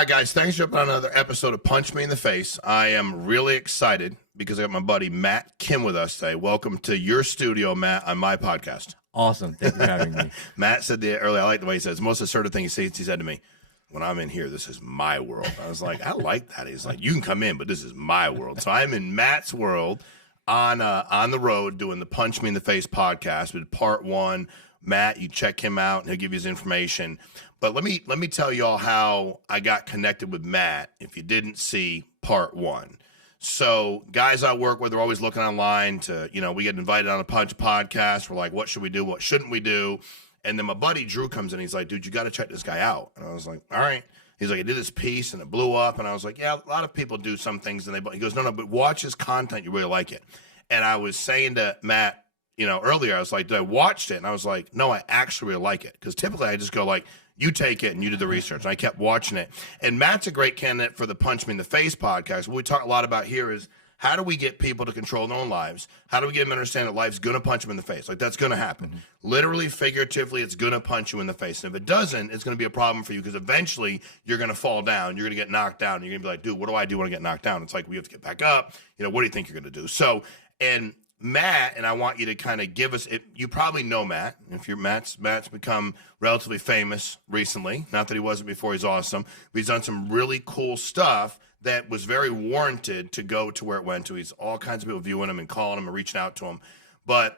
right, guys, thanks for jumping on another episode of Punch Me in the Face. I am really excited because I got my buddy Matt Kim with us today. Welcome to your studio, Matt, on my podcast. Awesome. Thank you for having me. Matt said earlier, I like the way he says, most assertive thing he said to me, when I'm in here, this is my world. I was like, I like that. He's like, you can come in, but this is my world. So I'm in Matt's world on the road doing the Punch Me in the Face podcast with part one. Matt, you check him out and he'll give you his information. But let me tell y'all how I got connected with Matt if you didn't see part one. So guys I work with are always looking online to, we get invited on a Punch podcast. We're like, what should we do? What shouldn't we do? And then my buddy Drew comes in. He's like, dude, you got to check this guy out. And I was like, all right. He's like, I did this piece and it blew up. And I was like, yeah, a lot of people do some things. And he goes, no, but watch his content. You really like it. And I was saying to Matt, earlier, I was like, did I watch it? And I was like, no, I actually really like it. Because typically I just go like, you take it and you do the research. And I kept watching it. And Matt's a great candidate for the Punch Me in the Face podcast. What we talk a lot about here is how do we get people to control their own lives? How do we get them to understand that life's going to punch them in the face? Like, that's going to happen. Mm-hmm. Literally, figuratively, it's going to punch you in the face. And if it doesn't, it's going to be a problem for you because eventually you're going to fall down. You're going to get knocked down. And you're going to be like, dude, what do I do when I get knocked down? It's like, we have to get back up. What do you think you're going to do? So, and Matt, and I want you to kind of give us, you probably know Matt. If you're Matt's become relatively famous recently. Not that he wasn't before, he's awesome. But he's done some really cool stuff that was very warranted to go to where it went to. He's all kinds of people viewing him and calling him and reaching out to him. But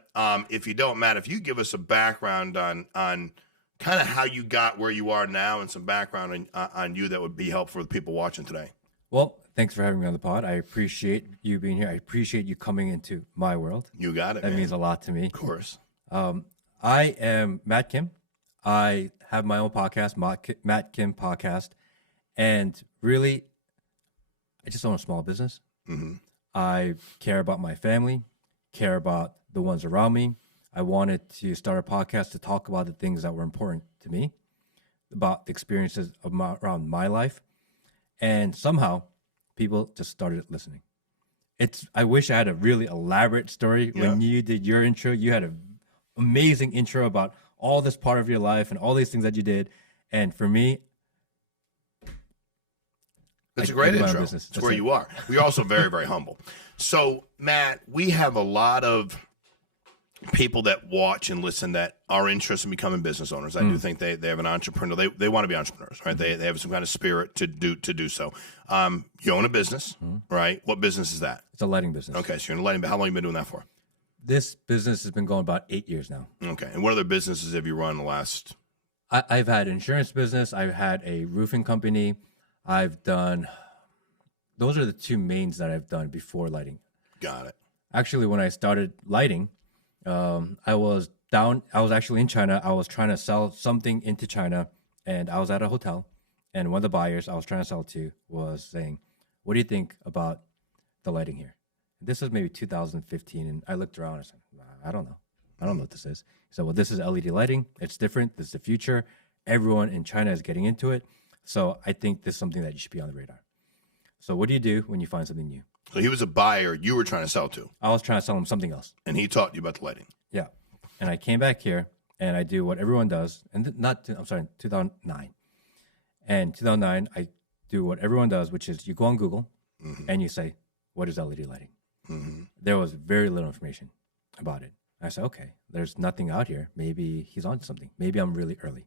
if you don't, Matt, if you give us a background on kind of how you got where you are now and some background on you, that would be helpful for the people watching today. Well, thanks for having me on the pod. I appreciate you being here. I appreciate you coming into my world. You got it, That man. means a lot to me. Of course. I am Matt Kim. I have my own podcast, Matt Kim Podcast. And really, I just own a small business. Mm-hmm. I care about my family, care about the ones around me. I wanted to start a podcast to talk about the things that were important to me, about the experiences around my life. And somehow people just started listening. I wish I had a really elaborate story. Yeah. When you did your intro, you had an amazing intro about all this part of your life and all these things that you did. And for me, it's a great intro. It's where you are. We're also very, very humble. So, Matt, we have a lot of people that watch and listen that are interested in becoming business owners. I do think they have an entrepreneur. They want to be entrepreneurs, right? They have some kind of spirit to do so. You own a business, right? What business is that? It's a lighting business. Okay, so you're in a lighting. How long have you been doing that for? This business has been going about 8 years now. Okay, and what other businesses have you run the last? I've had an insurance business. I've had a roofing company. Those are the two mains that I've done before lighting. Got it. Actually, when I started lighting, I was actually in China. I was trying to sell something into China, and I was at a hotel, and one of the buyers I was trying to sell to was saying, what do you think about the lighting here? This was maybe 2015, and I looked around and I said, I don't know. I don't know what this is. He said, well, this is LED lighting. It's different. This is the future. Everyone in China is getting into it. So I think this is something that you should be on the radar. So what do you do when you find something new? So he was a buyer you were trying to sell to. I was trying to sell him something else. And he taught you about the lighting. Yeah. And I came back here and I do what everyone does. And 2009. And 2009, I do what everyone does, which is you go on Google and you say, what is LED lighting? Mm-hmm. There was very little information about it. I said, okay, there's nothing out here. Maybe he's on something. Maybe I'm really early.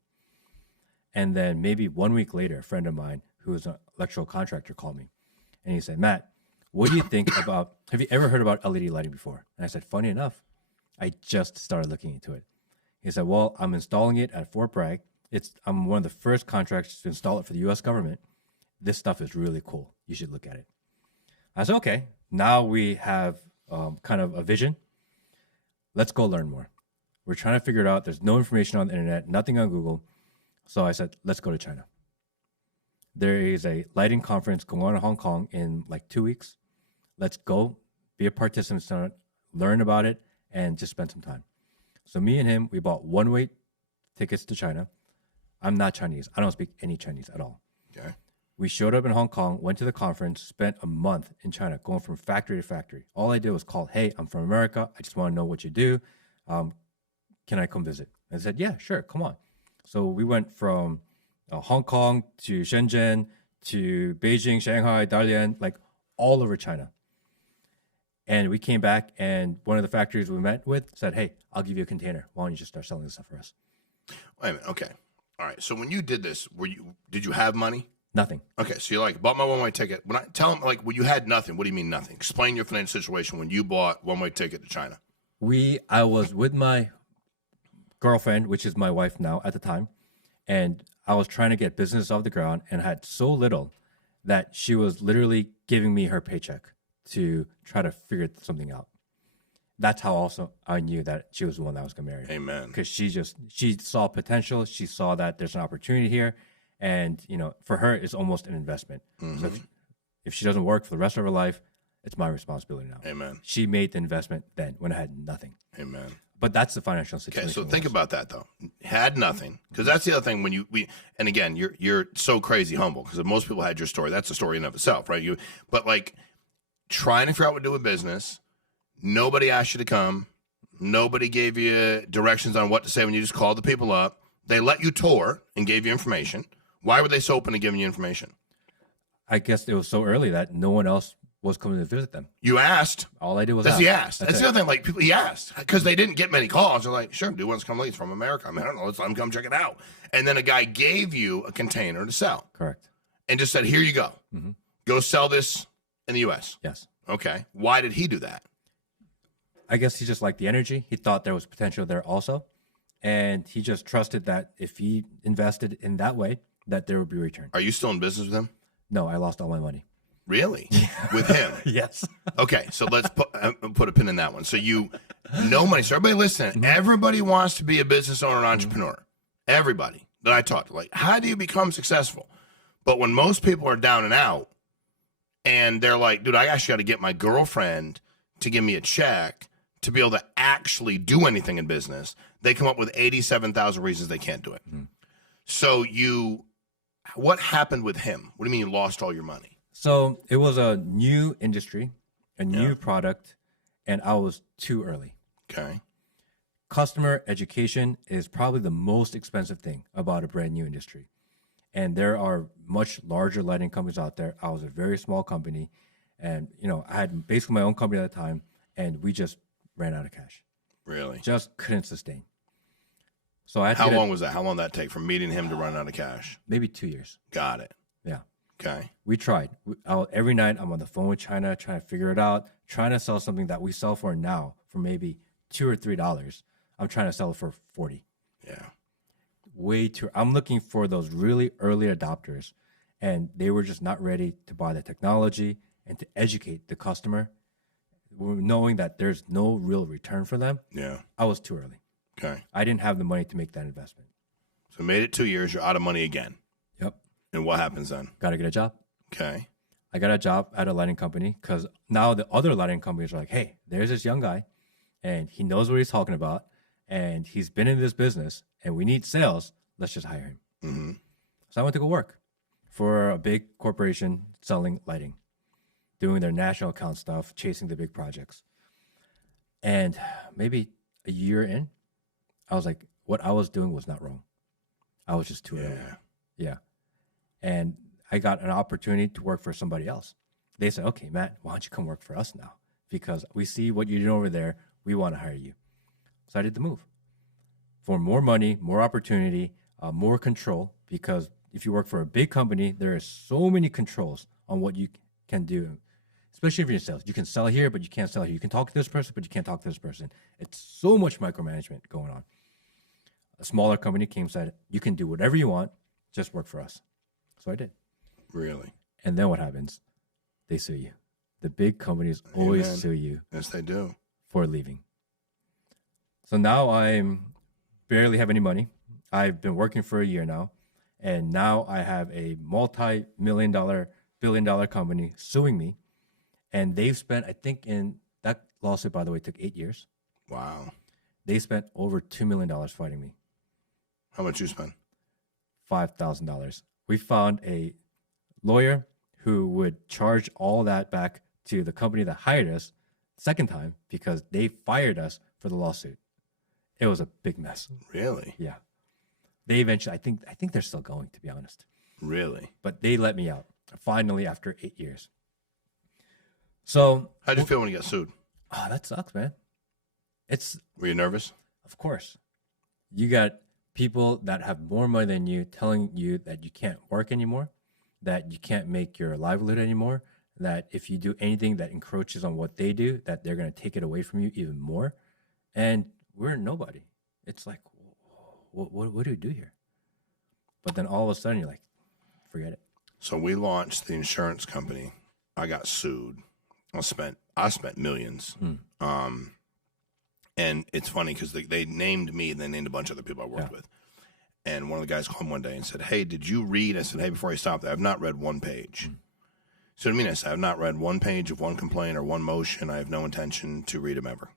And then maybe 1 week later, a friend of mine who is an electrical contractor called me. And he said, Matt, what do you think about, have you ever heard about LED lighting before? And I said, funny enough, I just started looking into it. He said, well, I'm installing it at Fort Bragg. I'm one of the first contractors to install it for the U.S. government. This stuff is really cool. You should look at it. I said, okay, now we have kind of a vision. Let's go learn more. We're trying to figure it out. There's no information on the internet, nothing on Google. So I said, let's go to China. There is a lighting conference going on in Hong Kong in like 2 weeks. Let's go, be a participant, learn about it, and just spend some time. So me and him, we bought one-way tickets to China. I'm not Chinese. I don't speak any Chinese at all. Okay. We showed up in Hong Kong, went to the conference, spent a month in China, going from factory to factory. All I did was call, hey, I'm from America. I just want to know what you do. Can I come visit? I said, yeah, sure, come on. So we went from Hong Kong to Shenzhen to Beijing, Shanghai, Dalian, like all over China. And we came back, and one of the factories we met with said, "Hey, I'll give you a container. Why don't you just start selling this stuff for us?" Wait a minute. Okay. All right. So when you did this, did you have money? Nothing. Okay. So you're like, bought my one-way ticket. When I tell them, like, when you had nothing, what do you mean nothing? Explain your financial situation when you bought one-way ticket to China. I was with my girlfriend, which is my wife now at the time, and I was trying to get business off the ground and had so little that she was literally giving me her paycheck to try to figure something out. That's how also I knew that she was the one that I was going to marry. Amen. Because she saw potential. She saw that there's an opportunity here. And, for her, it's almost an investment. So if she doesn't work for the rest of her life, it's my responsibility now. Amen. She made the investment then when I had nothing. Amen. But that's the financial situation. Okay, so think about that though. Had nothing, because that's the other thing. When and again, you're so crazy humble, because if most people had your story, that's a story in and of itself, right? But like trying to figure out what to do with business. Nobody asked you to come. Nobody gave you directions on what to say when you just called the people up. They let you tour and gave you information. Why were they so open to giving you information? I guess it was so early that no one else was coming to visit them. You asked. All I did was ask. He asked. That's the other thing. Like people, he asked because they didn't get many calls. They're like, sure, dude wants to come late. He's from America. I mean, I don't know. Let's let him come check it out. And then a guy gave you a container to sell. Correct. And just said, here you go. Mm-hmm. Go sell this in the U.S. Yes. Okay. Why did he do that? I guess he just liked the energy. He thought there was potential there also. And he just trusted that if he invested in that way, that there would be a return. Are you still in business with him? No, I lost all my money. Really? With him? Yes. Okay, so let's put a pin in that one. So no money. So everybody listening, everybody wants to be a business owner and entrepreneur. Everybody that I talk to, like, how do you become successful? But when most people are down and out and they're like, dude, I actually got to get my girlfriend to give me a check to be able to actually do anything in business, they come up with 87,000 reasons they can't do it. Mm-hmm. So what happened with him? What do you mean you lost all your money? So it was a new industry, a new product, and I was too early. Okay. Customer education is probably the most expensive thing about a brand new industry. And there are much larger lighting companies out there. I was a very small company, and I had basically my own company at the time, and we just ran out of cash. Really? Just couldn't sustain. So I had How long was that? How long did that take from meeting him to run out of cash? Maybe 2 years. Got it. Yeah. Okay. We tried. Every night I'm on the phone with China, trying to figure it out, trying to sell something that we sell for now for maybe $2 or $3. I'm trying to sell it for 40. Yeah. Way too. I'm looking for those really early adopters, and they were just not ready to buy the technology and to educate the customer, knowing that there's no real return for them. Yeah. I was too early. Okay. I didn't have the money to make that investment. So made it 2 years. You're out of money again. Yep. And what happens then? Got to get a job. Okay. I got a job at a lighting company because now the other lighting companies are like, hey, there's this young guy, and he knows what he's talking about, and he's been in this business, and we need sales. Let's just hire him. Mm-hmm. So I went to go work for a big corporation selling lighting, doing their national account stuff, chasing the big projects. And maybe a year in, I was like, what I was doing was not wrong. I was just too early. Yeah. And I got an opportunity to work for somebody else. They said, okay, Matt, why don't you come work for us now? Because we see what you're doing over there. We want to hire you. So I did the move for more money, more opportunity, more control. Because if you work for a big company, there are so many controls on what you can do, especially if you're in sales. You can sell here, but you can't sell here. You can talk to this person, but you can't talk to this person. It's so much micromanagement going on. A smaller company came and said, you can do whatever you want, just work for us. So I did. Really? And then what happens? They sue you. The big companies always sue you. Yes, they do. For leaving. So now I'm barely have any money. I've been working for a year now. And now I have a multi-million-dollar, billion-dollar company suing me. And they've spent, I think in that lawsuit, by the way, took 8 years. Wow. They spent over $2 million fighting me. How much you spend? $5,000. We found a lawyer who would charge all that back to the company that hired us second time because they fired us for the lawsuit. It was a big mess. Really? Yeah. They eventually, I think they're still going, to be honest. Really? But they let me out. finally after 8 years. So How'd you feel when you got sued? Oh, that sucks, man. Were you nervous? Of course. You got people that have more money than you telling you that you can't work anymore, that you can't make your livelihood anymore, that if you do anything that encroaches on what they do, that they're going to take it away from you even more. And we're nobody. It's like, what do we do here? But then all of a sudden you're like, forget it. So we launched the insurance company. I got sued. I spent millions. And it's funny because they named me and they named a bunch of other people I worked with. And one of the guys called me one day and said, hey, did you read? I said, hey, before I stopped, I have not read one page. So to me, I said, I have not read one page of one complaint or one motion. I have no intention to read them ever.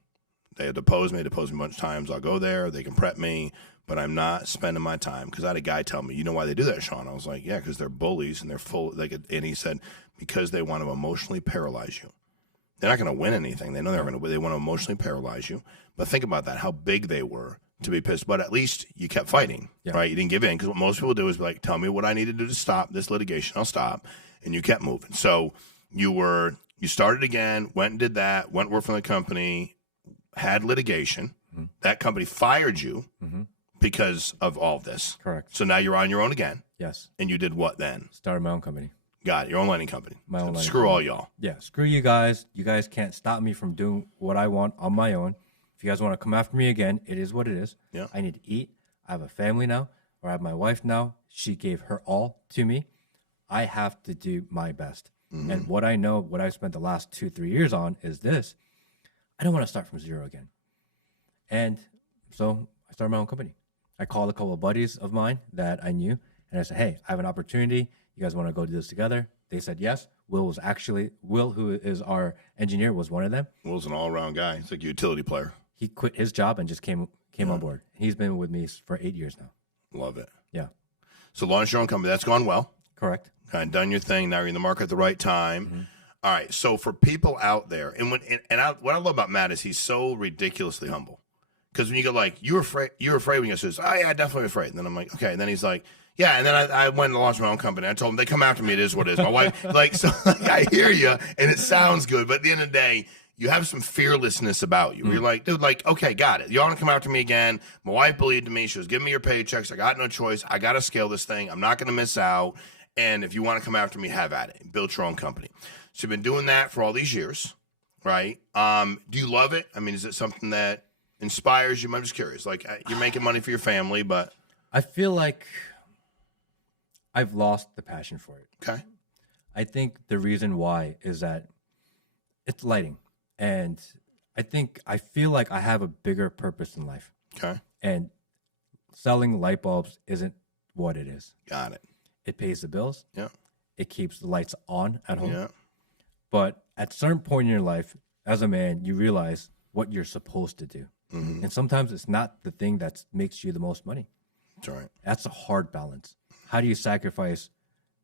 They had deposed me a bunch of times. I'll go there. They can prep me, but I'm not spending my time. Because I had a guy tell me, you know why they do that, Shawn? I was like, yeah, because they're bullies and they're full. And he said, because they want to emotionally paralyze you. They're not going to win anything. They know they want to emotionally paralyze you. But think about that, how big they were to be pissed. But at least you kept fighting, right? You didn't give in. Because what most people do is be like, tell me what I need to do to stop this litigation. I'll stop. And you kept moving. So you started again, went and did that, went work for the company, had litigation. That company fired you because of all this. Correct. So now you're on your own again. Yes. And you did what then? Started my own company. Got it. Your own lending company. My own lending Screw company. all y'all. Yeah, screw you guys. You guys can't stop me from doing what I want on my own. If you guys want to come after me again, it is what it is. Yeah. I need to eat. I have a family now, or I have my wife now. She gave her all to me. I have to do my best. And what I know, what I've spent the last 2-3 years on is this. I don't want to start from zero again. And so I started my own company. I called a couple of buddies of mine that I knew, and I said, hey, I have an opportunity. You guys want to go do this together? They said yes. Will, who is our engineer, was one of them. Will's an all-around guy. He's like a utility player. He quit his job and just came on board. He's been with me for 8 years now. Love it. Yeah. So launch your own company. That's gone well. Correct. Kind of done your thing. Now you're in the market at the right time. All right. So for people out there, what I love about Matt is he's so ridiculously humble. Because when you go like, you're afraid when you say, oh yeah, definitely afraid. And then I'm like, okay. And then he's like, yeah. And then I went and launched my own company. I told them they come after me. It is what it is. My wife, I hear you, and it sounds good. But at the end of the day, you have some fearlessness about you. You're like, dude, okay, got it. You want to come after me again? My wife believed in me. She was giving me your paychecks. I got no choice. I got to scale this thing. I'm not going to miss out. And if you want to come after me, have at it. Build your own company. So you've been doing that for all these years, right? Do you love it? I mean, is it something that inspires you? I'm just curious. Like, you're making money for your family, but I feel like I've lost the passion for it. Okay. I think the reason why is that it's lighting. And I feel like I have a bigger purpose in life. Okay. And selling light bulbs isn't what it is. Got it. It pays the bills. Yeah. It keeps the lights on at home. Yeah. But at a certain point in your life, as a man, you realize what you're supposed to do. And sometimes it's not the thing that makes you the most money. That's right. That's a hard balance. How do you sacrifice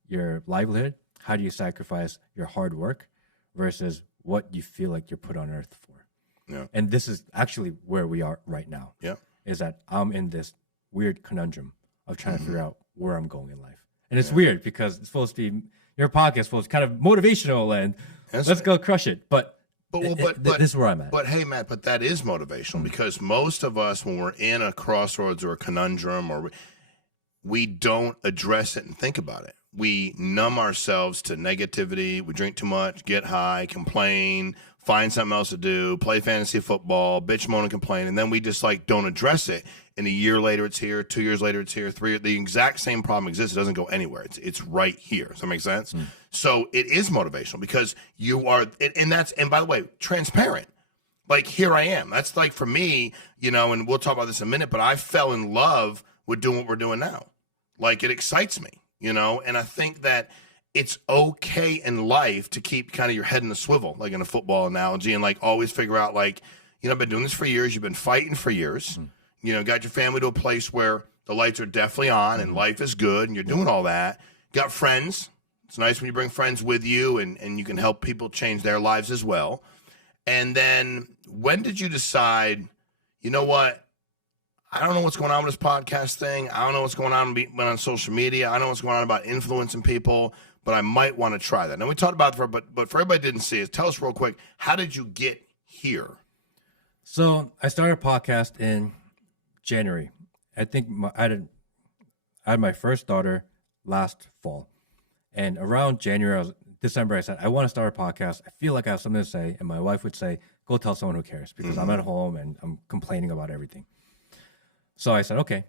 your livelihood? How do you sacrifice your hard work versus what you feel like you're put on earth for? Yeah. And this is actually where we are right now. Yeah. Is that I'm in this weird conundrum of trying to figure out where I'm going in life. And it's weird because it's supposed to be, your podcast is supposed to be kind of motivational and let's go crush it. But this is where I'm at. But hey, Matt, but that is motivational because most of us, when we're in a crossroads or a conundrum, or we don't address it and think about it. We numb ourselves to negativity. We drink too much, get high, complain, find something else to do, play fantasy football, bitch, moan, and complain, and then we just don't address it. And a year later, it's here. 2 years later, it's here. 3 years, the exact same problem exists. It doesn't go anywhere. It's right here. Does that make sense? So it is motivational because you are, and by the way, transparent. Like, here I am. That's like for me, and we'll talk about this in a minute, but I fell in love with doing what we're doing now. Like, it excites me, and I think that it's okay in life to keep kind of your head in the swivel, like in a football analogy, and always figure out I've been doing this for years. You've been fighting for years. Got your family to a place where the lights are definitely on and life is good and you're doing all that. Got friends. It's nice when you bring friends with you and you can help people change their lives as well. And then when did you decide, you know what? I don't know what's going on with this podcast thing. I don't know what's going on on social media. I don't know what's going on about influencing people. but I might want to try that. Now we talked about it, but for everybody who didn't see it, tell us real quick, how did you get here? So I started a podcast in January. I think I had my first daughter last fall, and around December, I said, I want to start a podcast. I feel like I have something to say. And my wife would say, go tell someone who cares, because I'm at home and I'm complaining about everything. So I said, okay,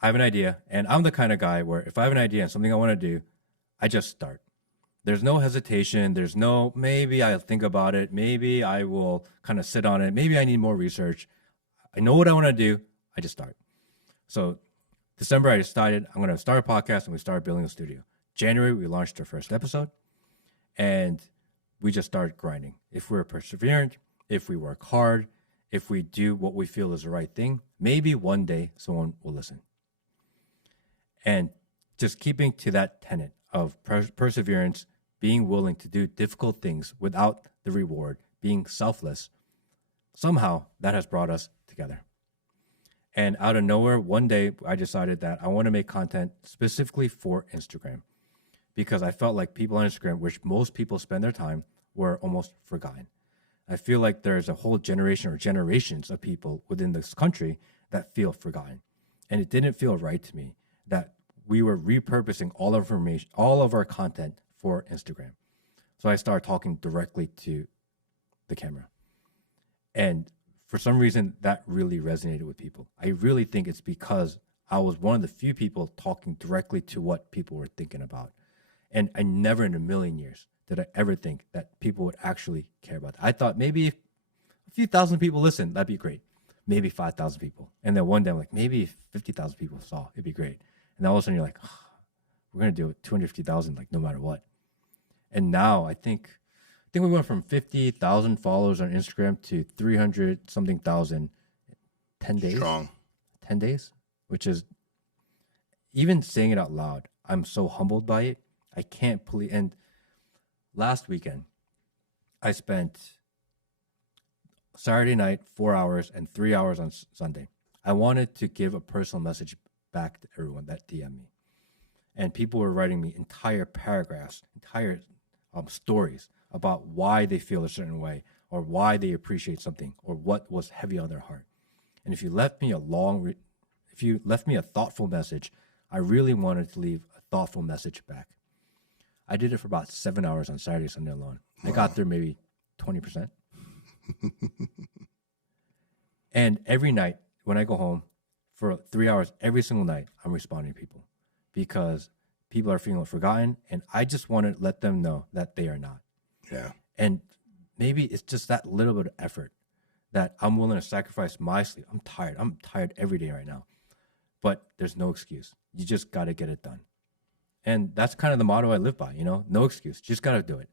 I have an idea. And I'm the kind of guy where if I have an idea and something I want to do, I just start. There's no hesitation. There's no, maybe I'll think about it. Maybe I will kind of sit on it. Maybe I need more research. I know what I want to do. I just start. So December, I decided I'm going to start a podcast, and we started building a studio. January, we launched our first episode, and we just started grinding. If we're perseverant, if we work hard, if we do what we feel is the right thing, maybe one day someone will listen. And just keeping to that tenet of perseverance, being willing to do difficult things without the reward, being selfless, somehow that has brought us together. And out of nowhere, one day I decided that I want to make content specifically for Instagram, because I felt like people on Instagram, which most people spend their time, were almost forgotten. I feel like there's a whole generation or generations of people within this country that feel forgotten. And it didn't feel right to me that we were repurposing all of our content for Instagram. So I started talking directly to the camera. And for some reason, that really resonated with people. I really think it's because I was one of the few people talking directly to what people were thinking about. And I never in a million years did I ever think that people would actually care about that. I thought maybe if a few thousand people listen, that'd be great. Maybe 5,000 people. And then one day I'm like, maybe if 50,000 people saw, it'd be great. And then all of a sudden you're like, oh, we're going to do it 250,000, like no matter what. And now I think we went from 50,000 followers on Instagram to 300 something thousand 10 days. Strong. 10 days, which is, even saying it out loud, I'm so humbled by it. I can't believe. And last weekend, I spent Saturday night 4 hours and 3 hours on Sunday. I wanted to give a personal message back to everyone that DM me. And people were writing me entire paragraphs, entire stories about why they feel a certain way, or why they appreciate something, or what was heavy on their heart. And if you left me a thoughtful message, I really wanted to leave a thoughtful message back. I did it for about 7 hours on Saturday, Sunday alone. Wow. I got there maybe 20%. And every night when I go home for 3 hours, every single night, I'm responding to people, because people are feeling forgotten. And I just want to let them know that they are not. Yeah. And maybe it's just that little bit of effort that I'm willing to sacrifice my sleep. I'm tired. I'm tired every day right now. But there's no excuse. You just got to get it done. And that's kind of the motto I live by, no excuse. Just got to do it,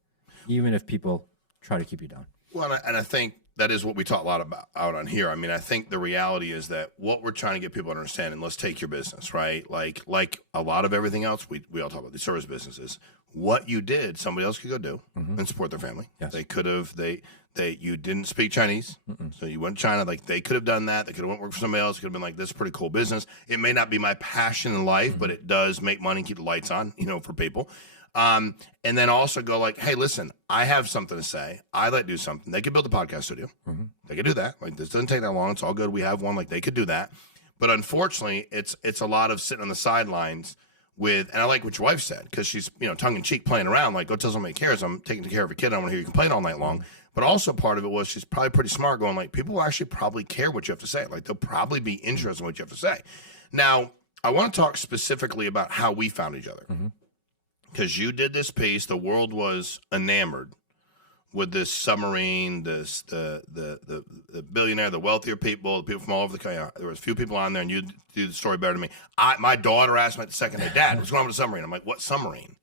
even if people try to keep you down. Well, and I think that is what we talk a lot about out on here. I mean, I think the reality is that what we're trying to get people to understand, and let's take your business, right? Like a lot of everything else, we all talk about, the service businesses. What you did, somebody else could go do and support their family. Yes. They could have, you didn't speak Chinese, so you went to China. Like, they could have done that. They could have went work for somebody else. It could have been like, this is a pretty cool business. It may not be my passion in life, but it does make money, keep the lights on, for people. And then also go like, hey, listen, I have something to say. I'd like to do something. They could build a podcast studio. They could do that. Like, this doesn't take that long. It's all good. We have one. Like, they could do that. But unfortunately, it's a lot of sitting on the sidelines with, and I like what your wife said, because she's, tongue in cheek playing around, like, go tell somebody who cares. I'm taking care of a kid. I don't want to hear you complain all night long. But also part of it was she's probably pretty smart, going like, people will actually probably care what you have to say. Like, they'll probably be interested in what you have to say. Now, I want to talk specifically about how we found each other. Because you did this piece, the world was enamored with this submarine, the billionaire, the wealthier people, the people from all over the country. There was a few people on there, and you do the story better than me. My daughter asked me the second day, Dad, what's going on with the submarine? I'm like, what submarine?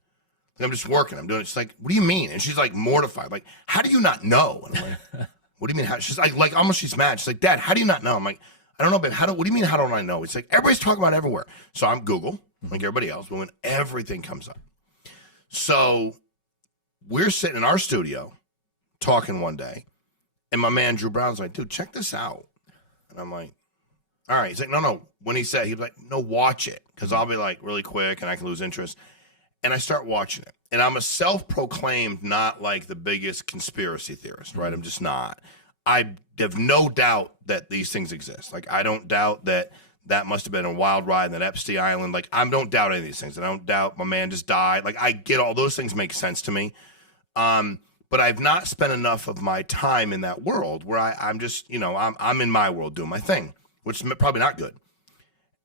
Like, I'm just working. I'm doing it. She's like, what do you mean? And she's like mortified. Like, how do you not know? And I'm like, what do you mean? How? She's like almost she's mad. She's like, Dad, how do you not know? I'm like, I don't know, but what do you mean, how don't I know? It's like, everybody's talking about it everywhere. So I'm Google, like everybody else, but when everything comes up. So we're sitting in our studio talking one day, and my man Drew Brown's like, dude, check this out. And I'm like, all right. He's like, no. When he said, he was like, no, watch it, because I'll be like really quick and I can lose interest. and I start watching it. And I'm a self-proclaimed not like the biggest conspiracy theorist, right? I'm just not. I have no doubt that these things exist. Like, I don't doubt that must have been a wild ride in that Epstein Island. Like, I don't doubt any of these things. I don't doubt my man just died. Like, I get all those things make sense to me. But I've not spent enough of my time in that world where I'm just, I'm in my world doing my thing, which is probably not good.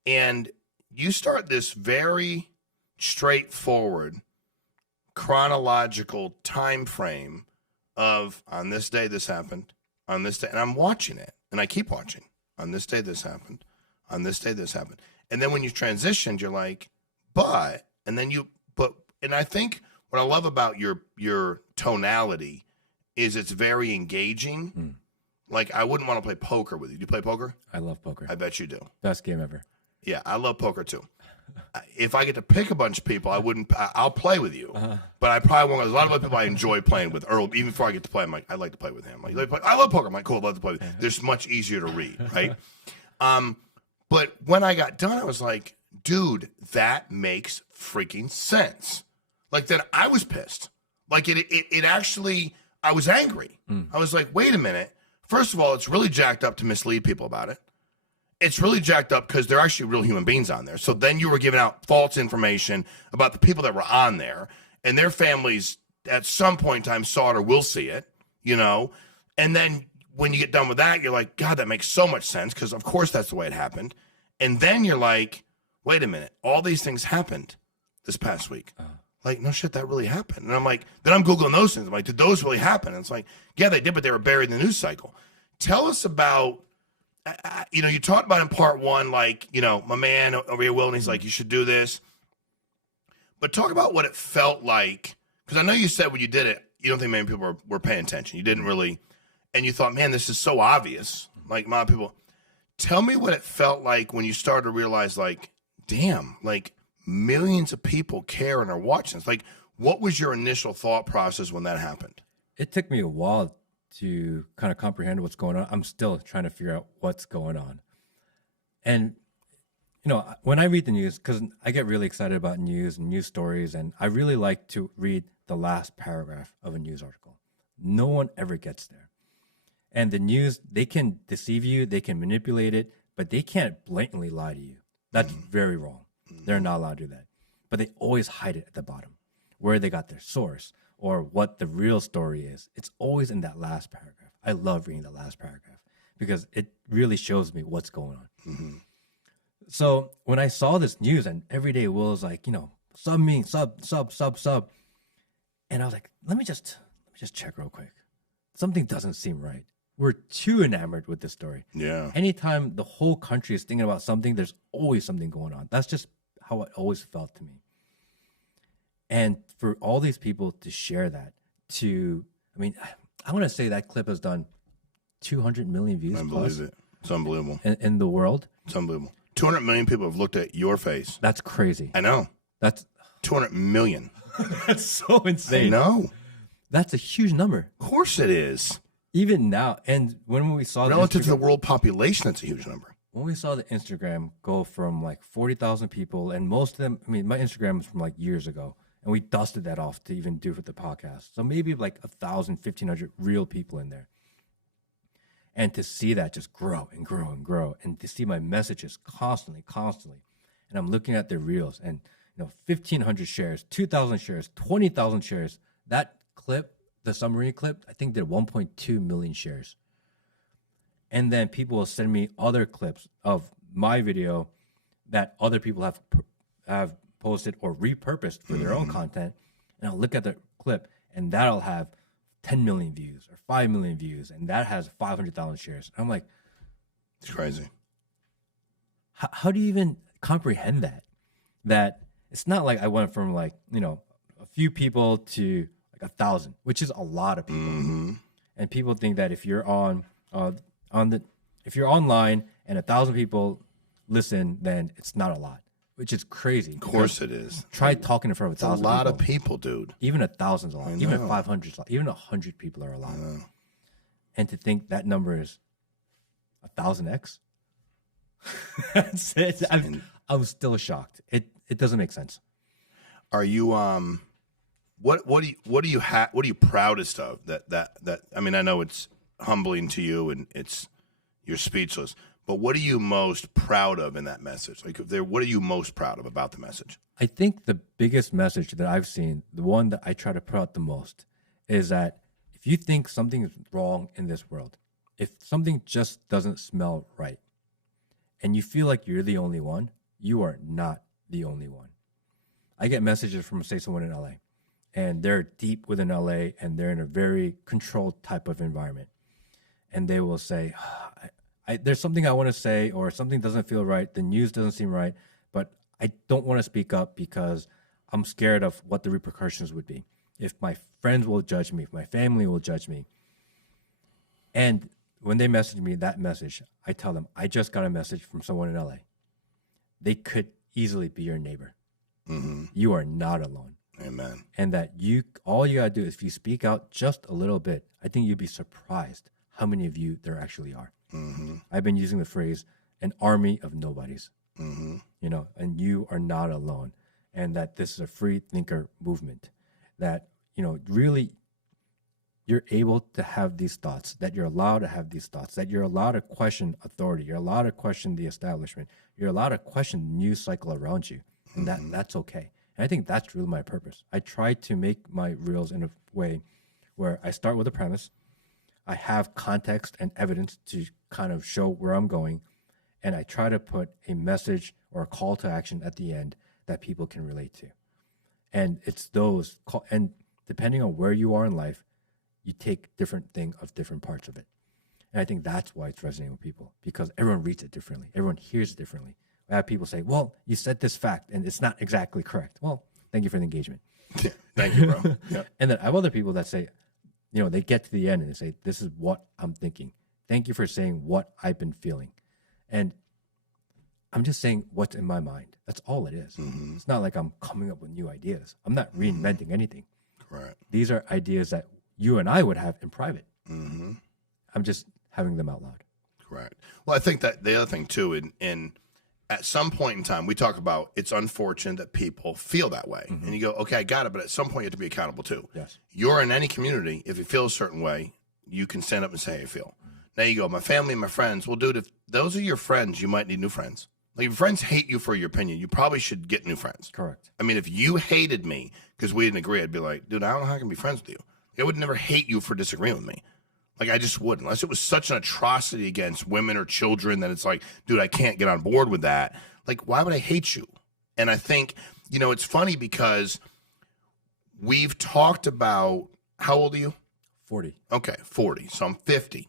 And you start this very straightforward chronological time frame of, on this day this happened, on this day, and I'm watching it, and I keep watching. On this day this happened, on this day this happened. And then when you transitioned, you're like, and I think what I love about your tonality is it's very engaging. Like, I wouldn't want to play poker with you. Do you play poker? I love poker. I bet you do. Best game ever. Yeah, I love poker too. If I get to pick a bunch of people, I'll play with you. But I probably won't. There's a lot of other people I enjoy playing with. Earl, even before I get to play, I'm like, I'd like to play with him. Like, I love poker. I'm like, cool, I'd love to play with him. There's much easier to read, right? But when I got done, I was like, dude, that makes freaking sense. Like, then I was pissed. Like, it actually, I was angry. I was like, wait a minute. First of all, it's really jacked up to mislead people about it. It's really jacked up because they're actually real human beings on there. So then you were giving out false information about the people that were on there, and their families at some point in time saw it or will see it, And then when you get done with that, you're like, God, that makes so much sense because, of course, that's the way it happened. And then you're like, wait a minute. All these things happened this past week. Like, no shit, that really happened. And I'm like, then I'm Googling those things. I'm like, did those really happen? And it's like, yeah, they did, but they were buried in the news cycle. Tell us about, you talked about in part one, like, my man over here, Will, and he's like, you should do this. But talk about what it felt like. Because I know you said when you did it, you don't think many people were paying attention. You didn't really, and you thought, man, this is so obvious. Like, a lot of people. Tell me what it felt like when you started to realize, like, damn, like, millions of people care and are watching this. Like, what was your initial thought process when that happened? It took me a while to kind of comprehend what's going on. I'm still trying to figure out what's going on. And, when I read the news, because I get really excited about news and news stories, and I really like to read the last paragraph of a news article. No one ever gets there. And the news, they can deceive you, they can manipulate it, but they can't blatantly lie to you. That's very wrong. They're not allowed to do that. But they always hide it at the bottom, where they got their source or what the real story is. It's always in that last paragraph. I love reading the last paragraph because it really shows me what's going on. So when I saw this news, and every day Will was like, sub me, sub. And I was like, let me just check real quick. Something doesn't seem right. We're too enamored with this story. Yeah. Anytime the whole country is thinking about something, there's always something going on. That's just how it always felt to me. And for all these people to share that, I want to say that clip has done 200 million views. I believe it. It's unbelievable. In the world. It's unbelievable. 200 million people have looked at your face. That's crazy. I know. That's 200 million. That's so insane. I know. That's a huge number. Of course it is. Even now, and when we saw relative to the world population, that's a huge number. When we saw the Instagram go from like 40,000 people, and most of them, my Instagram was from like years ago, and we dusted that off to even do with the podcast. So maybe like 1,000, 1,500 real people in there. And to see that just grow and grow and grow, and to see my messages constantly, and I'm looking at their reels, and 1,500 shares, 2,000 shares, 20,000 shares. That clip, the submarine clip, I think did 1.2 million shares. And then people will send me other clips of my video that other people have posted or repurposed for their own content, and I'll look at the clip, and that'll have 10 million views or 5 million views, and that has 500,000 shares. I'm like, it's crazy. How do you even comprehend that? That it's not like I went from like, a few people to like 1,000, which is a lot of people. And people think that if you're if you're online and 1,000 people listen, then it's not a lot, which is crazy. Of course it is. Try talking in front of 1,000 people. A lot of people, dude. Even 1,000 is a lot. Even 500 is a lot. Even 100 people are a lot. And to think that number is 1,000x, I'm still shocked. It doesn't make sense. Are you what are you proudest of that I mean, I know it's humbling to you and you're speechless, but what are you most proud of in that message? Like what are you most proud of about the message? I think the biggest message that I've seen, the one that I try to put out the most, is that if you think something is wrong in this world, if something just doesn't smell right, and you feel like you're the only one, you are not the only one. I get messages from, say, someone in LA, and they're deep within LA, and they're in a very controlled type of environment. And they will say, there's something I want to say, or something doesn't feel right, the news doesn't seem right, but I don't want to speak up because I'm scared of what the repercussions would be. If my friends will judge me, if my family will judge me. And when they message me that message, I tell them, I just got a message from someone in LA. They could easily be your neighbor. Mm-hmm. You are not alone. Amen. And that all you gotta do is if you speak out just a little bit, I think you'd be surprised how many of you there actually are. Mm-hmm. I've been using the phrase, an army of nobodies, mm-hmm. And you are not alone. And that this is a free thinker movement, that, really you're able to have these thoughts, that you're allowed to have these thoughts, that you're allowed to question authority, you're allowed to question the establishment, you're allowed to question the news cycle around you, and that's okay. And I think that's really my purpose. I try to make my reels in a way where I start with a premise, I have context and evidence to kind of show where I'm going, and I try to put a message or a call to action at the end that people can relate to. And it's those, and depending on where you are in life, you take different thing of different parts of it. And I think that's why it's resonating with people, because everyone reads it differently. Everyone hears it differently. I have people say, well, you said this fact and it's not exactly correct. Well, thank you for the engagement. Yeah, thank you, bro. Yeah. And then I have other people that say, they get to the end and they say, this is what I'm thinking. Thank you for saying what I've been feeling. And I'm just saying what's in my mind. That's all it is. Mm-hmm. It's not like I'm coming up with new ideas. I'm not reinventing anything. Right. These are ideas that you and I would have in private. Mm-hmm. I'm just having them out loud. Correct. Well, I think that the other thing too, in at some point in time, we talk about it's unfortunate that people feel that way. Mm-hmm. And you go, okay, I got it. But at some point you have to be accountable too. Yes. You're in any community. If you feel a certain way, you can stand up and say how you feel. Mm-hmm. Now you go, my family and my friends. Well, dude, if those are your friends, you might need new friends. Like if friends hate you for your opinion, you probably should get new friends. Correct. I mean, if you hated me because we didn't agree, I'd be like, dude, I don't know how I can be friends with you. I would never hate you for disagreeing with me. Like, I just wouldn't. Unless it was such an atrocity against women or children that it's like, dude, I can't get on board with that. Like, why would I hate you? And I think, it's funny because we've talked about, how old are you? 40. Okay, 40. So I'm 50.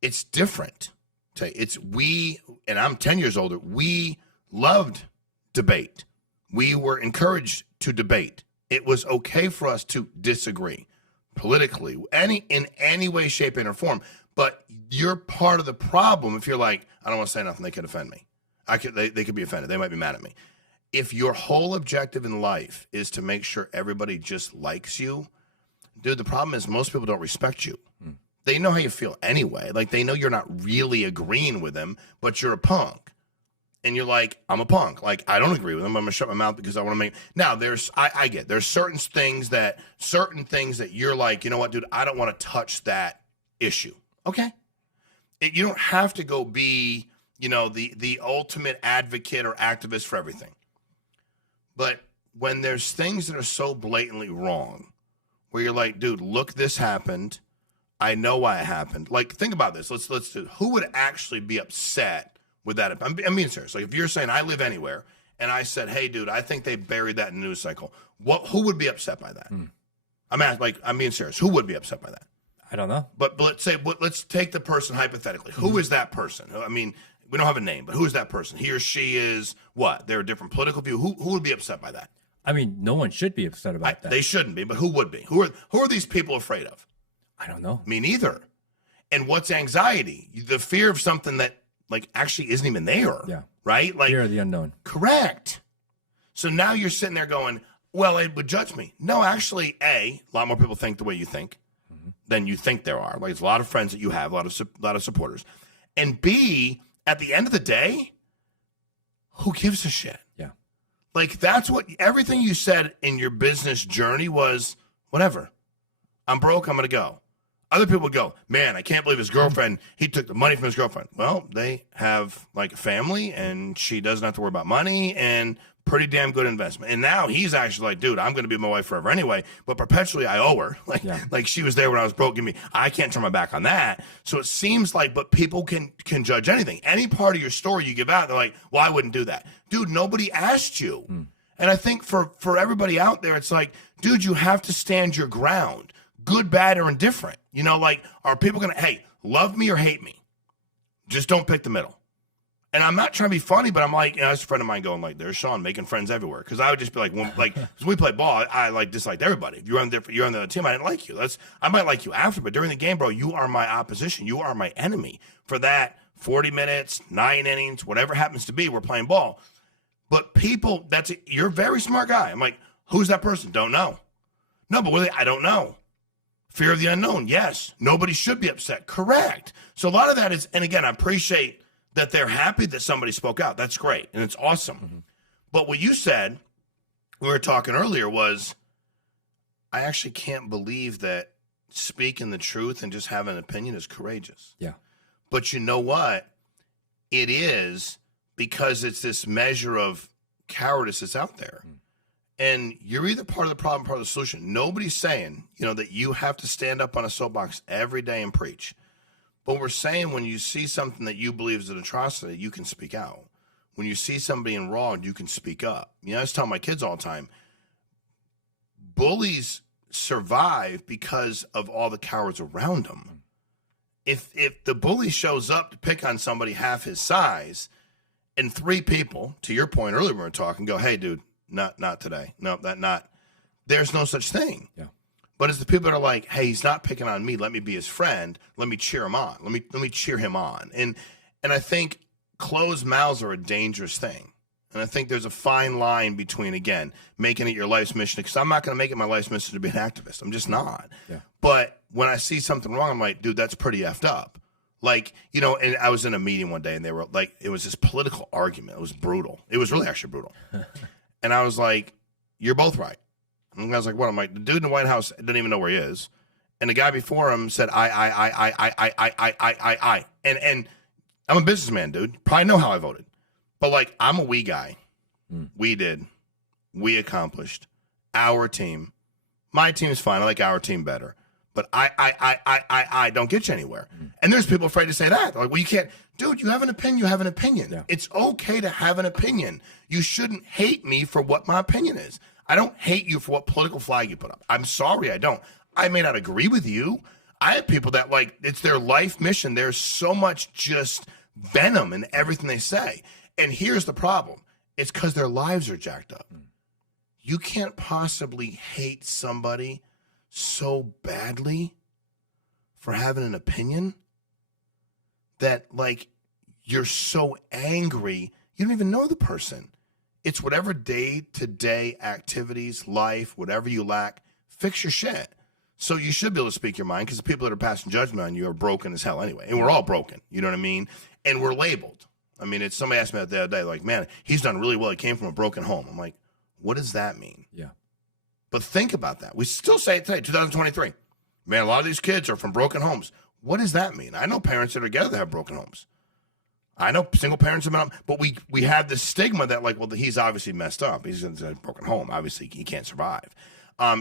It's different. And I'm 10 years older. We loved debate. We were encouraged to debate. It was okay for us to disagree politically, in any way, shape, and or form. But you're part of the problem if you're like, I don't want to say nothing, they could offend me. They could be offended. They might be mad at me. If your whole objective in life is to make sure everybody just likes you, dude, the problem is most people don't respect you. They know how you feel anyway. Like, they know you're not really agreeing with them, but you're a punk. And you're like, I'm a punk. Like, I don't agree with them. I'm going to shut my mouth because I want to make. Now, there's certain things that you're like, you know what, dude, I don't want to touch that issue. Okay. You don't have to go be, the ultimate advocate or activist for everything. But when there's things that are so blatantly wrong, where you're like, dude, look, this happened. I know why it happened. Like, think about this. Let's do. Who would actually be upset with that? I'm being serious. Like, if you're saying I live anywhere, and I said, hey, dude, I think they buried that in the news cycle. Who would be upset by that? I'm being serious. Who would be upset by that? I don't know. But let's take the person hypothetically. Who is that person? I mean, we don't have a name, but who is that person? He or she is what? They're a different political view. Who would be upset by that? I mean, no one should be upset about that. They shouldn't be, but who would be? Who are these people afraid of? I don't know. Me neither. And what's anxiety? The fear of something that actually isn't even there. Yeah. Right? Like, fear of the unknown. Correct. So now you're sitting there going, well, it would judge me. No, actually, a lot more people think the way you think than you think there are. Like, it's a lot of friends that you have, a lot of supporters. And B, at the end of the day, who gives a shit? Yeah. Like, that's what everything you said in your business journey was, whatever. I'm broke, I'm going to go. Other people would go, man, I can't believe his girlfriend, he took the money from his girlfriend. Well, they have like a family and she doesn't have to worry about money and pretty damn good investment. And now he's actually like, dude, I'm going to be with my wife forever anyway, but perpetually I owe her. Like she was there when I was broke. I can't turn my back on that. So it seems like, but people can judge anything. Any part of your story you give out, they're like, well, I wouldn't do that. Dude, nobody asked you. And I think for everybody out there, it's like, dude, you have to stand your ground. Good, bad, or indifferent. You know, like, are people going to, hey, love me or hate me? Just don't pick the middle. And I'm not trying to be funny, but I'm like, there's a friend of mine going like, there's Shawn making friends everywhere. Because I would just be like, when we play ball, I like disliked everybody. If you're on the team, I didn't like you. I might like you after, but during the game, bro, you are my opposition. You are my enemy. For that 40 minutes, 9 innings, whatever happens to be, we're playing ball. But people, you're a very smart guy. I'm like, who's that person? Don't know. No, but I don't know. Fear of the unknown, yes. Nobody should be upset, correct. So a lot of that is, and again, I appreciate that they're happy that somebody spoke out. That's great, and it's awesome. Mm-hmm. But what you said, we were talking earlier, was I actually can't believe that speaking the truth and just having an opinion is courageous. Yeah. But you know what? It is, because it's this measure of cowardice that's out there. And you're either part of the problem, part of the solution. Nobody's saying, that you have to stand up on a soapbox every day and preach. But we're saying when you see something that you believe is an atrocity, you can speak out. When you see somebody in wrong, you can speak up. I just tell my kids all the time, bullies survive because of all the cowards around them. If the bully shows up to pick on somebody half his size, and 3 people, to your point earlier when we were talking, go, hey, dude, not today. No, there's no such thing. Yeah. But it's the people that are like, hey, he's not picking on me. Let me be his friend. Let me cheer him on. Let me cheer him on. And I think closed mouths are a dangerous thing. And I think there's a fine line between, again, making it your life's mission. Because I'm not going to make it my life's mission to be an activist. I'm just not. Yeah. But when I see something wrong, I'm like, dude, that's pretty effed up. Like, and I was in a meeting one day and they were like, it was this political argument. It was brutal. It was really actually brutal. And I was like, you're both right. And I was like, what? I'm like, the dude in the White House didn't even know where he is. And the guy before him said, I. And I'm a businessman, dude. Probably know how I voted. But like, I'm a we guy. We did. We accomplished. Our team. My team's fine. I like our team better. But I don't get you anywhere. And there's people afraid to say that. They're like, well, you can't. Dude, you have an opinion. You have an opinion. Yeah. It's okay to have an opinion. You shouldn't hate me for what my opinion is. I don't hate you for what political flag you put up. I'm sorry, I don't. I may not agree with you. I have people that, like, it's their life mission. There's so much just venom in everything they say. And here's the problem. It's because their lives are jacked up. You can't possibly hate somebody so badly for having an opinion that, like, you're so angry, you don't even know the person. It's whatever day-to-day activities, life, whatever you lack, fix your shit. So you should be able to speak your mind, because the people that are passing judgment on you are broken as hell anyway. And we're all broken, you know what I mean? And we're labeled. I mean, somebody asked me that the other day, like, man, he's done really well. He came from a broken home. I'm like, what does that mean? Yeah. But think about that. We still say it today, 2023. Man, a lot of these kids are from broken homes. What does that mean? I know parents that are together that have broken homes. I know single parents have been up, but we have this stigma that, like, well, he's obviously messed up. He's in a broken home. Obviously, he can't survive.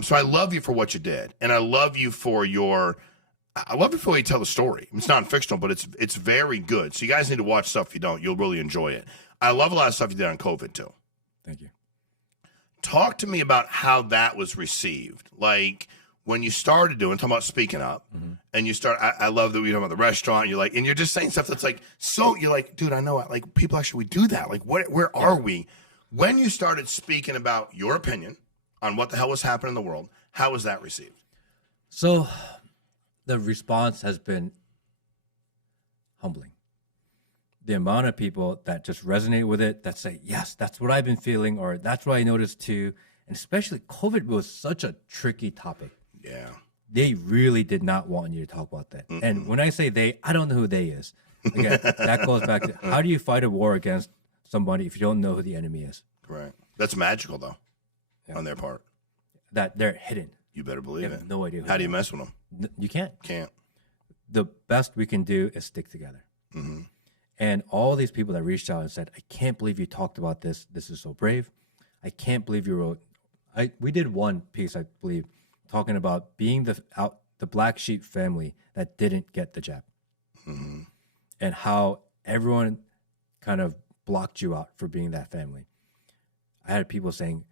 So I love you for what you did, and I love you for what you tell the story. It's non-fictional, but it's very good. So you guys need to watch stuff. If you don't, you'll really enjoy it. I love a lot of stuff you did on COVID too. Thank you. Talk to me about how that was received. Like, when you started talking about speaking up, and you start, I love that we talking about the restaurant. You're like, and you're just saying stuff that's like, so you're like, dude, I know, like, people actually do that. Like, where are we? When you started speaking about your opinion on what the hell was happening in the world, how was that received? So, the response has been humbling. The amount of people that just resonate with it, that say, yes, that's what I've been feeling, or that's what I noticed too. And especially COVID was such a tricky topic. Yeah. They really did not want you to talk about that. And when I say they, I don't know who they is. Again, that goes back to, how do you fight a war against somebody if you don't know who the enemy is? Correct. That's magical, though, Yeah. on their part. That they're hidden. You better believe You it. have no idea. How do you mess with them? You can't. Can't. The best we can do is stick together. Mm-hmm. And all these people that reached out and said, "I can't believe you talked about this. This is so brave. I can't believe you wrote." We did one piece, I believe, talking about being the black sheep family that didn't get the jab, Mm-hmm. and how everyone kind of blocked you out for being that family. I had people saying,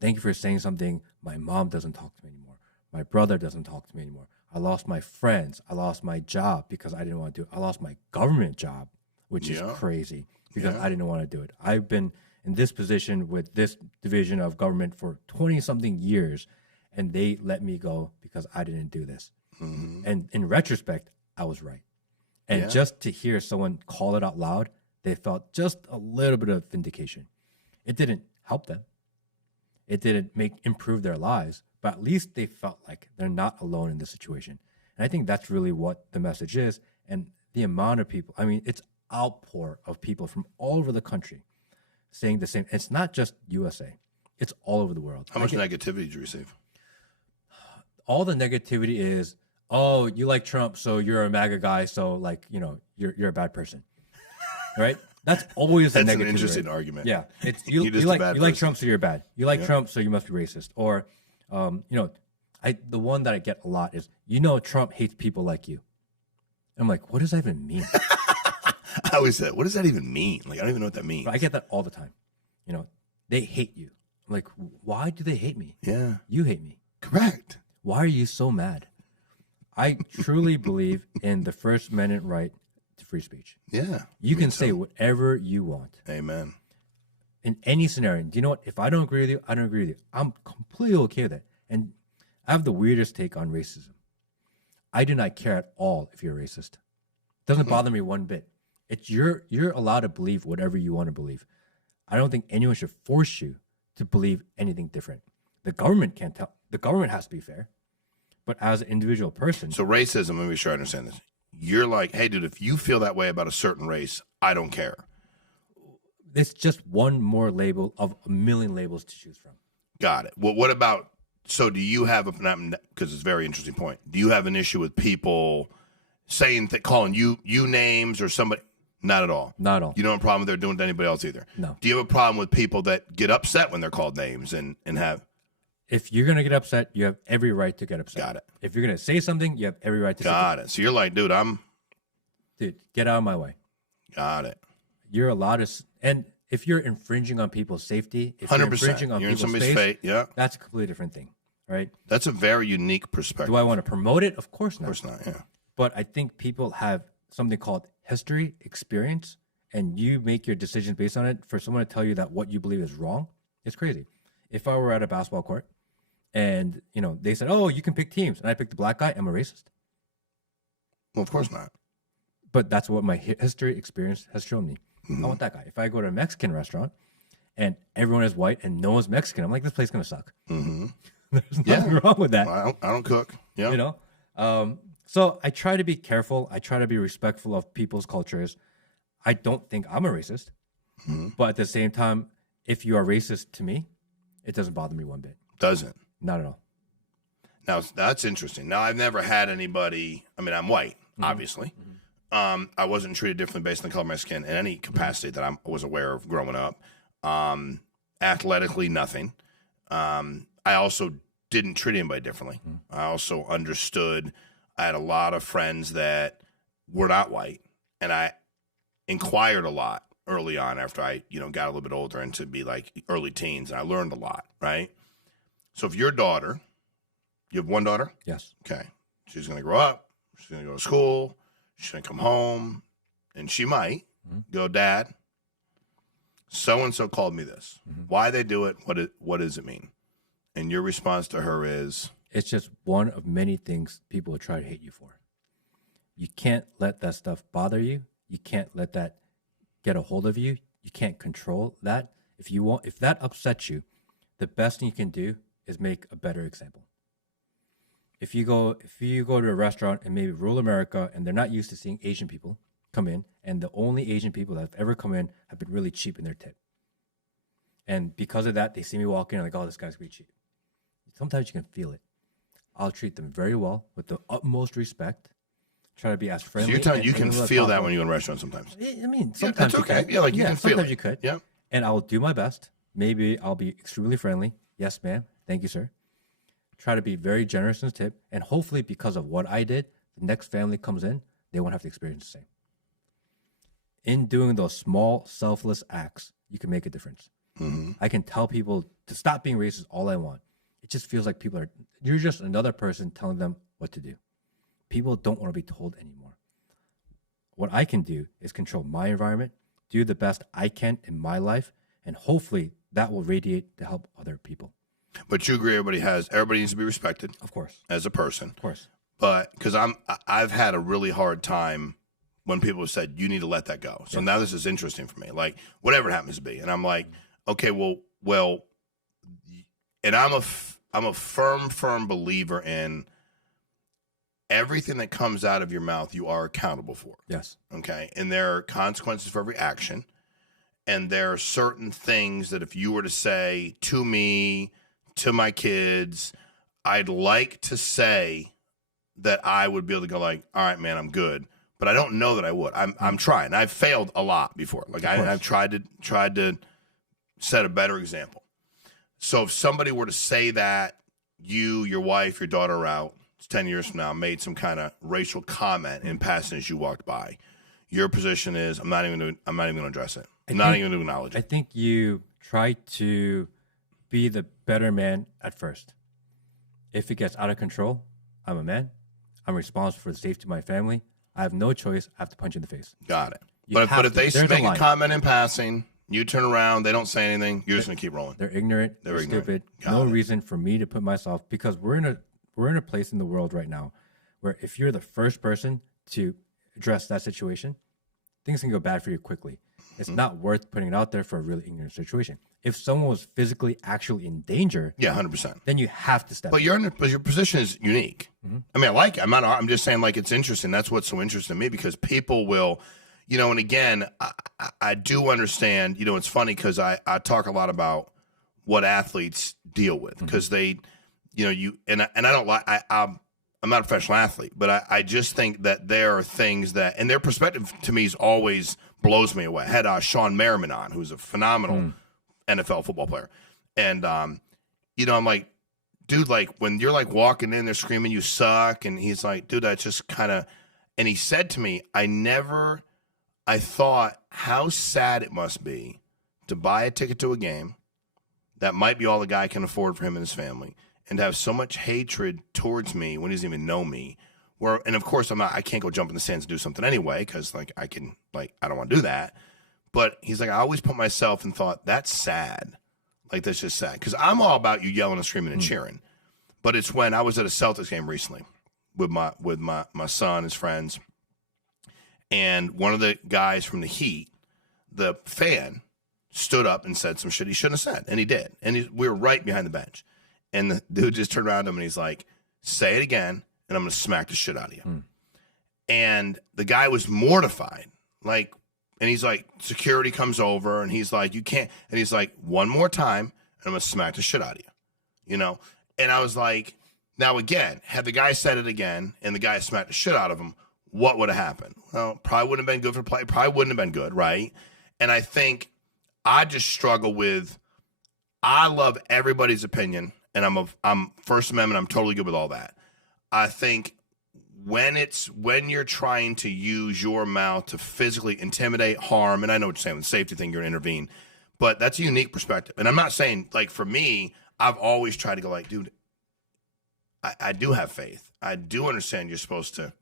"Thank you for saying something. My mom doesn't talk to me anymore. My brother doesn't talk to me anymore. I lost my friends. I lost my job because I didn't want to do it. I lost my government job, which is crazy because I didn't want to do it. I've been in this position with this division of government for 20-something years, and they let me go because I didn't do this." Mm-hmm. And in retrospect, I was right. And just to hear someone call it out loud, they felt just a little bit of vindication. It didn't help them. It didn't improve their lives, but at least they felt like they're not alone in this situation. And I think that's really what the message is. And the amount of people, I mean, it's outpour of people from all over the country saying the same. It's not just USA. It's all over the world. How much negativity did you receive? All the negativity is, "Oh, you like Trump, so you're a MAGA guy, so you're a bad person." Right? That's always the negativity. That's an interesting argument. Yeah, it's you like Trump, so you're bad. You like Trump, so you must be racist. Or, the one that I get a lot is, Trump hates people like you. And I'm like, what does that even mean? I always said, what does that even mean? Like, I don't even know what that means. But I get that all the time. They hate you. I'm like, why do they hate me? Yeah. You hate me. Correct. Why are you so mad? I truly believe in the First Amendment right to free speech. Yeah. You can say whatever you want. Amen. In any scenario. Do you know what? If I don't agree with you, I don't agree with you. I'm completely okay with it. And I have the weirdest take on racism. I do not care at all if you're a racist. It doesn't bother me one bit. It's you're allowed to believe whatever you want to believe. I don't think anyone should force you to believe anything different. The government can't tell. The government has to be fair. But as an individual person. So racism, let me be sure I understand this. You're like, hey, dude, if you feel that way about a certain race, I don't care. It's just one more label of a million labels to choose from. Got it. Well, what about, so do you have, because it's a very interesting point, do you have an issue with people saying, calling you names or somebody? Not at all. Not at all. You don't have a problem with they're doing it to anybody else either? No. Do you have a problem with people that get upset when they're called names and have? If you're going to get upset, you have every right to get upset. Got it. If you're going to say something, you have every right to say Got it. So you're like, dude, get out of my way. Got it. You're allowed to, and if you're infringing on people's safety, if 100%. you're infringing on You're in people's somebody's space, yeah. That's a completely different thing, right? That's a very unique perspective. Do I want to promote it? Of course not. Of course not, yeah. But I think people have something called history, experience, and you make your decisions based on it. For someone to tell you that what you believe is wrong, it's crazy. If I were at a basketball court and, they said, "Oh, you can pick teams," and I picked the black guy, I'm a racist. Well, of course not. But that's what my history experience has shown me. Mm-hmm. I want that guy. If I go to a Mexican restaurant and everyone is white and no one's Mexican, I'm like, this place is going to suck. Mm-hmm. There's nothing wrong with that. Well, I don't cook. Yeah. So I try to be careful. I try to be respectful of people's cultures. I don't think I'm a racist. Mm-hmm. But at the same time, if you are racist to me, it doesn't bother me one bit. Doesn't? Not at all. Now, that's interesting. Now, I've never had anybody, I'm white, obviously. I wasn't treated differently based on the color of my skin in any capacity that I was aware of growing up. Athletically, nothing. I also didn't treat anybody differently. I also understood. I had a lot of friends that were not white, and I inquired a lot early on after I, got a little bit older and to be like early teens, and I learned a lot, right? So if your daughter, you have one daughter? Yes. Okay. She's going to grow up. She's going to go to school. She's going to come home. And she might go, "Dad, so-and-so called me this. Why they do it? What does it mean?" And your response to her is? It's just one of many things people will try to hate you for. You can't let that stuff bother you. You can't let that get a hold of you. You can't control that. If that upsets you, the best thing you can do is make a better example. If you go to a restaurant in maybe rural America and they're not used to seeing Asian people come in, and the only Asian people that have ever come in have been really cheap in their tip, And because of that, they see me walking and like, oh, this guy's gonna be cheap. Sometimes you can feel it. I'll treat them very well with the utmost respect. Try to be as friendly. So you're telling and you can as feel that possible. when you go to a restaurant sometimes. I mean, Yeah, sometimes that's you okay. can. Yeah, like you can feel sometimes it. you could. Yeah. And I'll do my best. Maybe I'll be extremely friendly. Yes, ma'am. Thank you, sir. Try to be very generous in the tip. And hopefully, because of what I did, the next family comes in, they won't have to experience the same. In doing those small, selfless acts, you can make a difference. I can tell people to stop being racist all I want. It just feels like you're just another person telling them what to do. People don't want to be told anymore. What I can do is control my environment, do the best I can in my life, and hopefully that will radiate to help other people. But you agree everybody needs to be respected Of course. as a person. Of course. But because I've had a really hard time when people have said you need to let that go. So now this is interesting for me. Like whatever it happens to be, and I'm like, okay, well, and I'm a firm believer in everything that comes out of your mouth, you are accountable for. Yes. Okay, and there are consequences for every action, and there are certain things that if you were to say to me, to my kids, I'd like to say that I would be able to go like, all right, man, I'm good. But I don't know that I would. I'm trying. I've failed a lot before. Like I've tried to set a better example. So if somebody were to say that you, your wife, your daughter are out 10 years from now, made some kind of racial comment in passing as you walked by, your position is I'm not even going to address it. I'm not even going to acknowledge it. I think you try to be the better man at first. If it gets out of control, I'm a man. I'm responsible for the safety of my family. I have no choice. I have to punch you in the face. Got it. But if they make a comment in passing, you turn around, they don't say anything, you're just going to keep rolling. They're ignorant. They're stupid. No reason for me to put myself, because we're in a place in the world right now where if you're the first person to address that situation, things can go bad for you quickly. It's not worth putting it out there for a really ignorant situation. If someone was physically actually in danger, 100%, then you have to step in. But your position is unique. I mean, I like it. I'm just saying, like, it's interesting. That's what's so interesting to me, because people will, and again, I do understand, it's funny because I talk a lot about what athletes deal with, because they, and I don't like, I'm not a professional athlete, but I just think that there are things that, and their perspective to me is always blows me away. I had Shawn Meaike on, who's a phenomenal NFL football player. And, I'm like, dude, like when you're like walking in there screaming, you suck. And he's like, dude, that's just kind of, and he said to me, I thought how sad it must be to buy a ticket to a game that might be all the guy can afford for him and his family, and to have so much hatred towards me when he doesn't even know me. And of course I can't go jump in the sands and do something anyway, because I don't want to do that. But he's like, I always put myself and thought, that's sad. Like, that's just sad. Because I'm all about you yelling and screaming and cheering. But it's when I was at a Celtics game recently with my son, his friends, and one of the guys from the Heat, the fan, stood up and said some shit he shouldn't have said. And he did. And we were right behind the bench. And the dude just turned around to him and he's like, say it again, and I'm going to smack the shit out of you. And the guy was mortified. Like, and he's like, security comes over, and he's like, you can't. And he's like, one more time, and I'm going to smack the shit out of you. And I was like, now again, had the guy said it again, and the guy smacked the shit out of him, what would have happened? Well, probably wouldn't have been good for play. Probably wouldn't have been good, right? And I think I just struggle with, I love everybody's opinion, and I'm First Amendment, I'm totally good with all that. I think when you're trying to use your mouth to physically intimidate, harm, and I know what you're saying with the safety thing, you're going to intervene, but that's a unique perspective. And I'm not saying, like, for me, I've always tried to go like, dude, I do have faith. I do understand you're supposed to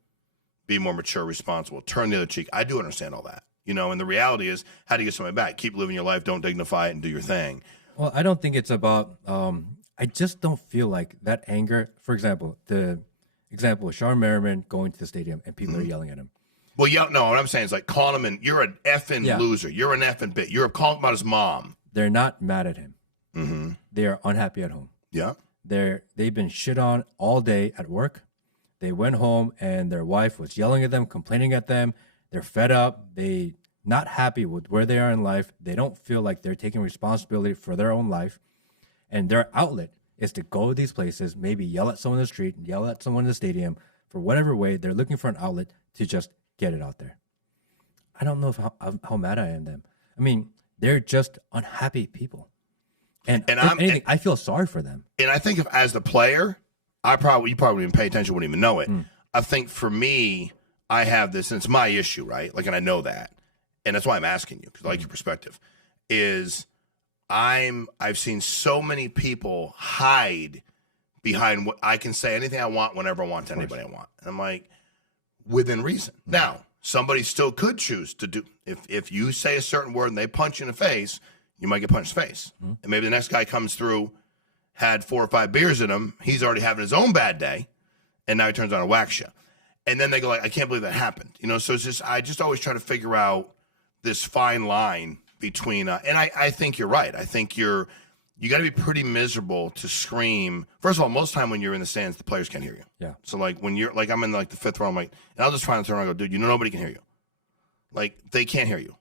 be more mature, responsible, turn the other cheek. I do understand all that, and the reality is, how do you get somebody back? Keep living your life, don't dignify it, and do your thing. Well, I don't think it's about, I just don't feel like that anger. For example, the example of Shawn Meaike going to the stadium and people are yelling at him. Well, no, what I'm saying is like calling him, you're an effing loser. You're an effing bitch. You're calling about his mom. They're not mad at him. They are unhappy at home. Yeah. They've been shit on all day at work. They went home and their wife was yelling at them, complaining at them. They're fed up. They not happy with where they are in life. They don't feel like they're taking responsibility for their own life. And their outlet is to go to these places, maybe yell at someone in the street, yell at someone in the stadium, for whatever way. They're looking for an outlet to just get it out there. I don't know how mad I am them. I mean, they're just unhappy people. And I feel sorry for them. And I think as the player, you probably didn't pay attention, wouldn't even know it. I think for me, I have this, and it's my issue, right? Like, and I know that. And that's why I'm asking you, because I like your perspective, is I've seen so many people hide behind what I can say anything I want, whenever I want, to anybody I want. And I'm like, within reason. Now, somebody still could choose to do, if you say a certain word and they punch you in the face, you might get punched in the face. And maybe the next guy comes through, had 4 or 5 beers in him, he's already having his own bad day, and now he turns on a whack you. And then they go like, I can't believe that happened. So it's just, I just always try to figure out this fine line between, and I think you're right. I think you got to be pretty miserable to scream. First of all, most time when you're in the stands, the players can't hear you. Yeah. So like when you're like, I'm in like the 5th row, I'm like, and I'll just try to turn around and go, dude, nobody can hear you. Like, they can't hear you.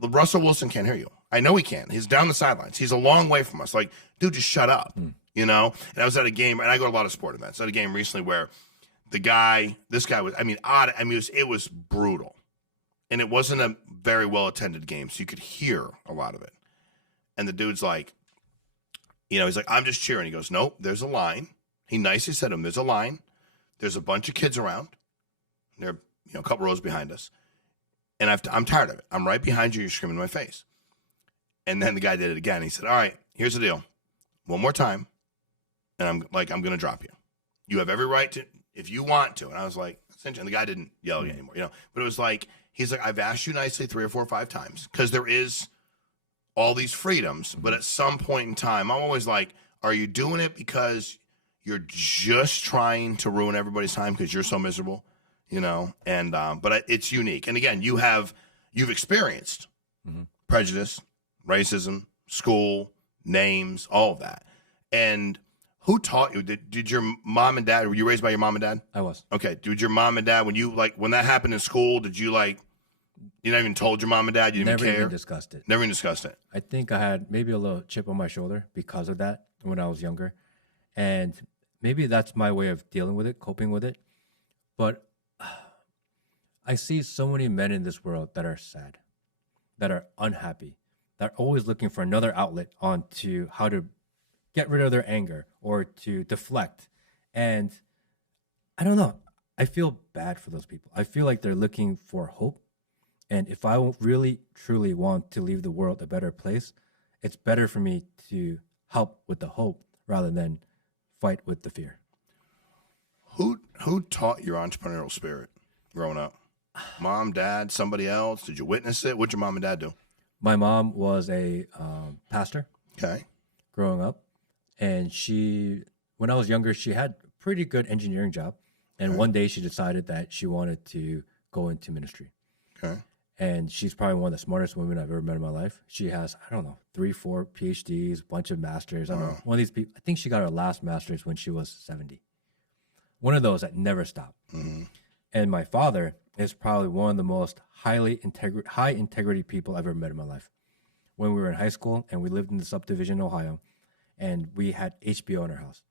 Russell Wilson can't hear you. I know he can't. He's down the sidelines. He's a long way from us. Like, dude, just shut up. And I was at a game, and I go to a lot of sport events. I was at a game recently where this guy was, odd. It was brutal. And it wasn't a very well-attended game, so you could hear a lot of it. And the dude's like, he's like, I'm just cheering. He goes, nope, there's a line. He nicely said to him, there's a line. There's a bunch of kids around. They're, a couple rows behind us. And I'm tired of it. I'm right behind you. You're screaming in my face. And then the guy did it again. He said, all right, here's the deal. One more time, and I'm going to drop you. You have every right to, if you want to. And I was like, and the guy didn't yell anymore, But it was like, he's like, I've asked you nicely 3 or 4 or 5 times, because there is all these freedoms. But at some point in time, I'm always like, are you doing it because you're just trying to ruin everybody's time because you're so miserable? But it's unique. And again, you've experienced prejudice, racism, school, names, all of that. And who taught you? Did your mom and dad, were you raised by your mom and dad? I was. Okay. Did your mom and dad, when that happened in school, did you you not even told your mom and dad? You didn't Never even care? even discussed it. Never even discussed it. I think I had maybe a little chip on my shoulder because of that when I was younger. And maybe that's my way of dealing with it, coping with it. But I see so many men in this world that are sad, that are unhappy, that are always looking for another outlet onto how to get rid of their anger or to deflect. And I don't know. I feel bad for those people. I feel like they're looking for hope. And if I really, truly want to leave the world a better place, it's better for me to help with the hope rather than fight with the fear. Who taught your entrepreneurial spirit growing up? Mom, dad, somebody else? Did you witness it? What'd your mom and dad do? My mom was a pastor. Okay. Growing up. And when I was younger, she had a pretty good engineering job. And one day she decided that she wanted to go into ministry. Okay. And she's probably one of the smartest women I've ever met in my life. She has, 3, 4 PhDs, bunch of masters. I don't know. One of these people, I think she got her last master's when she was 70. One of those that never stopped. And my father is probably one of the most high integrity people I've ever met in my life. When we were in high school and we lived in the subdivision in Ohio, and we had HBO in our house.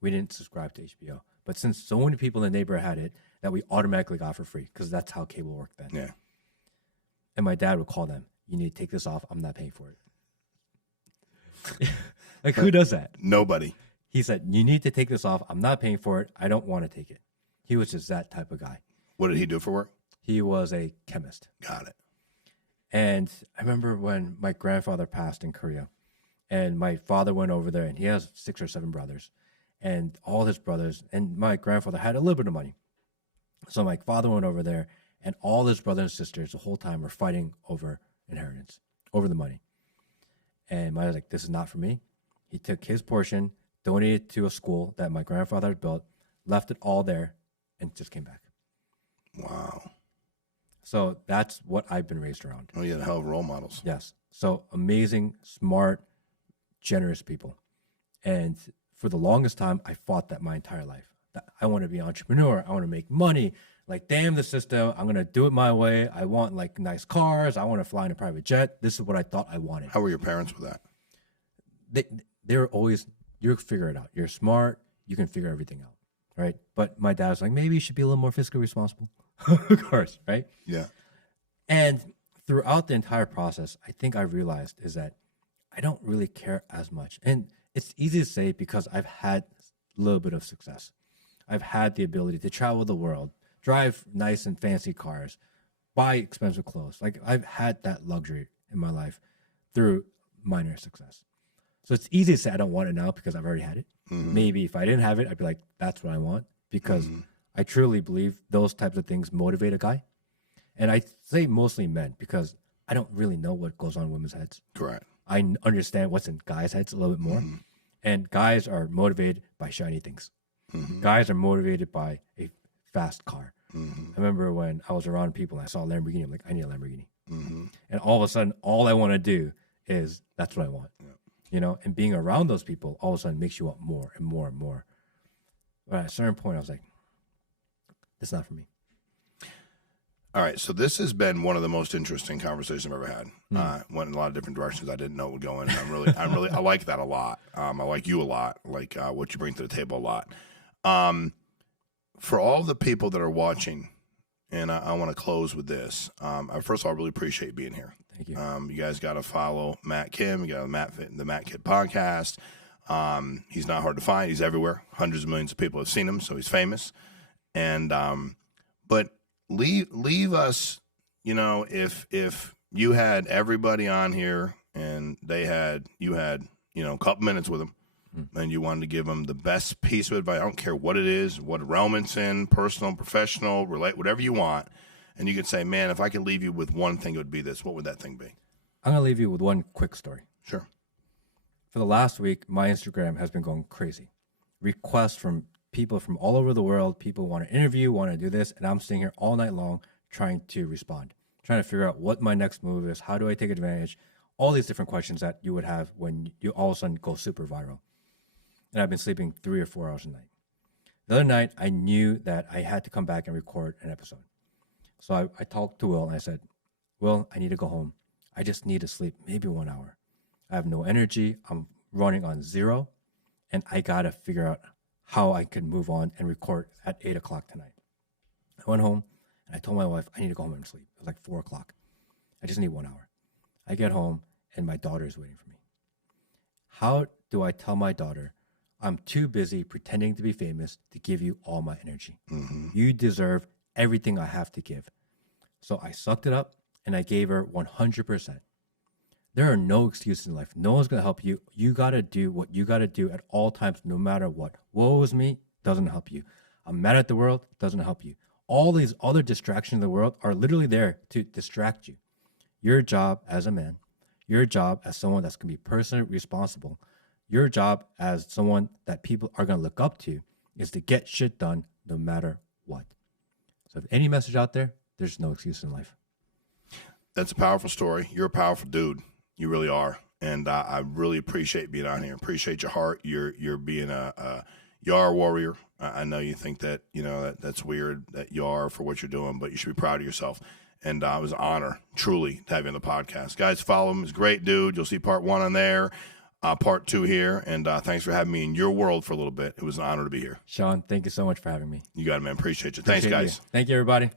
We didn't subscribe to HBO. But since so many people in the neighborhood had it, that we automatically got for free, because that's how cable worked then. Yeah. And my dad would call them, you need to take this off. I'm not paying for it. Like, who does that? Nobody. He said, you need to take this off. I'm not paying for it. I don't want to take it. He was just that type of guy. What did he do for work? He was a chemist. Got it. And I remember when my grandfather passed in Korea, and my father went over there, and he has 6 or 7 brothers, and all his brothers, and my grandfather had a little bit of money. So my father went over there, and all his brothers and sisters the whole time were fighting over inheritance, over the money. And my was like, this is not for me. He took his portion, donated it to a school that my grandfather had built, left it all there, and just came back. Wow. So that's what I've been raised around. Oh, you had a hell of role models. Yes. So amazing, smart, generous people. And for the longest time, I fought that my entire life. I want to be an entrepreneur. I want to make money. Like, damn the system. I'm going to do it my way. I want like nice cars. I want to fly in a private jet. This is what I thought I wanted. How were your parents with that? They were always, you figure it out. You're smart. You can figure everything out. Right. But my dad was like, maybe you should be a little more fiscally responsible. Of course. Right. Yeah. And throughout the entire process, I think I realized is that I don't really care as much. And it's easy to say because I've had a little bit of success. I've had the ability to travel the world, drive nice and fancy cars, buy expensive clothes. Like, I've had that luxury in my life through minor success. So it's easy to say I don't want it now because I've already had it. Maybe if I didn't have it, I'd be like, that's what I want, because I truly believe those types of things motivate a guy. And I say mostly men because I don't really know what goes on in women's heads. Correct. I understand what's in guys' heads a little bit more. And guys are motivated by shiny things. Guys are motivated by a fast car. I remember when I was around people and I saw a Lamborghini, I'm like, I need a Lamborghini. And all of a sudden, all I want to do is, that's what I want. You know, and being around those people all of a sudden makes you want more and more and more. But at a certain point, I was like, that's not for me. All right, so this has been one of the most interesting conversations I've ever had. Went in a lot of different directions I didn't know would go in. I like that a lot. I like you a lot. I like what you bring to the table a lot. For all the people that are watching, and I want to close with this. First of all, I really appreciate being here. Thank you. You guys got to follow Matt Kim. You got the Matt Kid podcast. He's not hard to find. He's everywhere. Hundreds of millions of people have seen him, so he's famous. And but leave us, you know, if you had everybody on here and you had a couple minutes with them, and you wanted to give them the best piece of advice. I don't care what it is, what realm it's in, personal, professional, relate, whatever you want. And you could say, man, if I could leave you with one thing, it would be this. What would that thing be? I'm going to leave you with one quick story. Sure. For the last week, my Instagram has been going crazy. Requests from people from all over the world. People want to interview, want to do this. And I'm sitting here all night long trying to respond, trying to figure out what my next move is. How do I take advantage? All these different questions that you would have when you all of a sudden go super viral. And I've been sleeping 3 or 4 hours a night. The other night, I knew that I had to come back and record an episode. So I talked to Will and I said, Will, I need to go home. I just need to sleep maybe 1 hour. I have no energy. I'm running on zero. And I got to figure out how I could move on and record at 8 o'clock tonight. I went home and I told my wife, I need to go home and sleep. It was like 4 o'clock. I just need 1 hour. I get home and my daughter is waiting for me. How do I tell my daughter, I'm too busy pretending to be famous to give you all my energy? You deserve everything I have to give. So I sucked it up and I gave her 100%. There are no excuses in life. No one's going to help you. You got to do what you got to do at all times, no matter what. Woe is me doesn't help you. I'm mad at the world doesn't help you. All these other distractions in the world are literally there to distract you. Your job as a man, your job as someone that's going to be personally responsible, your job as someone that people are going to look up to is to get shit done no matter what. So if any message out there, there's no excuse in life. That's a powerful story. You're a powerful dude. You really are. And I really appreciate being on here. Appreciate your heart. You're being you are a warrior. I know you think that, that's weird that you are for what you're doing, but you should be proud of yourself. And it was an honor, truly, to have you on the podcast. Guys, follow him. He's a great dude. You'll see part 1 on there, part 2 here. And thanks for having me in your world for a little bit. It was an honor to be here. Shawn, thank you so much for having me. You got it, man. Appreciate you. Thanks, guys. Thank you, everybody.